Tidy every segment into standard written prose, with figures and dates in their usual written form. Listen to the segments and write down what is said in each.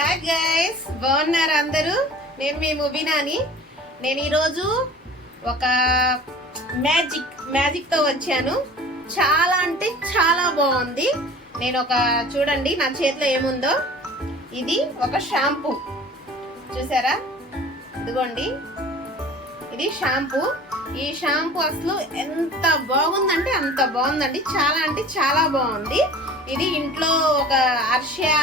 Hi guys, బాగున్నారు అందరూ? నేను మీ ముబినాని. నేను ఈరోజు ఒక మ్యాజిక్ తో వచ్చాను. చాలా అంటే చాలా బాగుంది. నేను చూడండి నా చేతిలో ఏముందో. ఇది ఒక షాంపూ, చూసారా? ఇదిగోండి, ఇది షాంపూ. ఈ షాంపూ అసలు ఎంత బాగుందంటే అంత బాగుందండి. చాలా అంటే చాలా బాగుంది. ఇది ఇంట్లో ఒక అర్షియా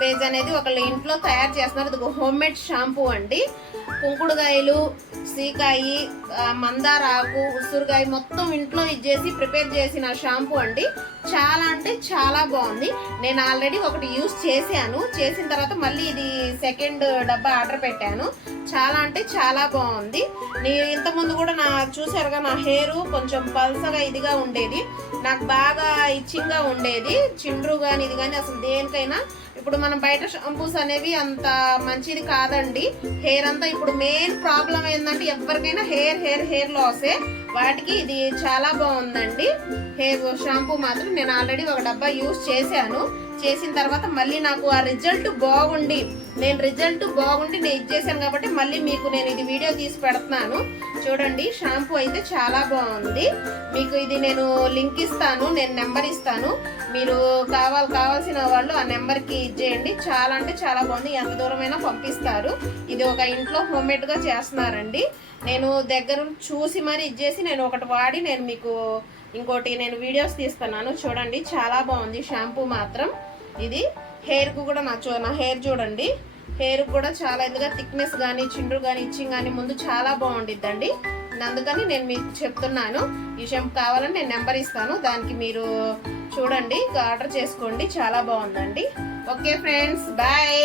పేజ్ అనేది ఒకళ్ళు ఇంట్లో తయారు చేస్తున్నారు. ఇది హోమ్ మేడ్ షాంపూ అండి. కుంకుడుకాయలు, సీకాయి, మందార ఆకు, ఉసురుకాయ మొత్తం ఇంట్లో ఇచ్చేసి ప్రిపేర్ చేసిన షాంపూ అండి. చాలా అంటే చాలా బాగుంది. నేను ఆల్రెడీ ఒకటి యూజ్ చేశాను. చేసిన తర్వాత మళ్ళీ ఇది సెకండ్ డబ్బా ఆర్డర్ పెట్టాను. చాలా అంటే చాలా బాగుంది. నేను ఇంతకుముందు కూడా చూసారుగా, నా హెయిర్ కొంచెం పల్సగా ఇదిగా ఉండేది. నాకు బాగా ఇచ్చింగ్గా ఉండేది. చిండ్రు కానీ ఇది కానీ అసలు దేనికైనా. ఇప్పుడు మనం బయట షాంపూస్ అనేవి అంత మంచిది కాదండి. హెయిర్ అంతా ఇప్పుడు మెయిన్ ప్రాబ్లం ఏంటంటే ఎవరికైనా హెయిర్ లాసే. వాటికి ఇది చాలా బాగుందండి. హెయిర్ షాంపూ మాత్రం నేను ఆల్రెడీ ఒక డబ్బా యూజ్ చేశాను. చేసిన తర్వాత మళ్ళీ నాకు ఆ రిజల్ట్ బాగుండి నేను ఇచ్చేసాను కాబట్టి మళ్ళీ మీకు నేను ఇది వీడియో తీసి పెడుతున్నాను. చూడండి, షాంపూ అయితే చాలా బాగుంది. మీకు ఇది నేను లింక్ ఇస్తాను, నేను నెంబర్ ఇస్తాను. మీరు కావాల్సిన వాళ్ళు ఆ నెంబర్కి ఇచ్చేయండి. చాలా అంటే చాలా బాగుంది. ఎంత దూరమైనా పంపిస్తారు. ఇది ఒక ఇంట్లో హోమ్మేడ్ గా చేస్తున్నారండి. నేను దగ్గర చూసి మరి ఇచ్చేసి నేను ఒకటి వాడి నేను మీకు ఇంకోటి నేను వీడియోస్ తీస్తున్నాను. చూడండి, చాలా బాగుంది షాంపూ మాత్రం. ఇది హెయిర్ కు కూడా నా హెయిర్ చూడండి, హెయిర్ కూడా చాలా ఇదిగా థిక్నెస్ కానీ చిండ్రు కానీ ఇచ్చింగ్ కానీ ముందు చాలా బాగుండిద్దండి. అందుకని నేను మీకు చెప్తున్నాను. ఈ షాంపూ కావాలని నేను నెంబర్ ఇస్తాను, దానికి మీరు చూడండి, ఆర్డర్ చేసుకోండి. చాలా బాగుందండి. Okay friends, bye.